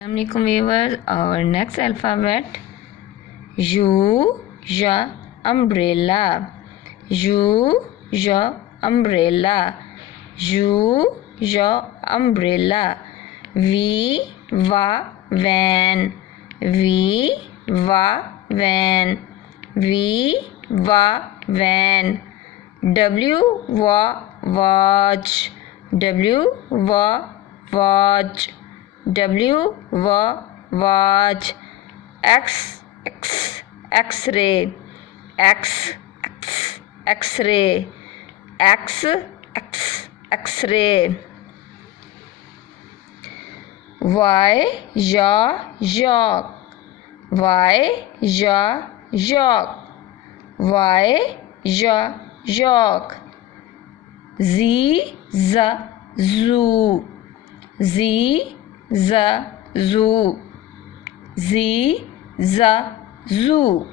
Assalamualaikum viewers. Our next alphabet U, ya umbrella. U, ya umbrella. U, ya umbrella. V, va van. V, va van. V, va van. W, va watch. W, va watch. W, watch. X, X-ray. X, X-ray. X, X-ray. Y, yak. Y, yak. Y, yak. Z, zoo. Z, zoo. Z, zoo.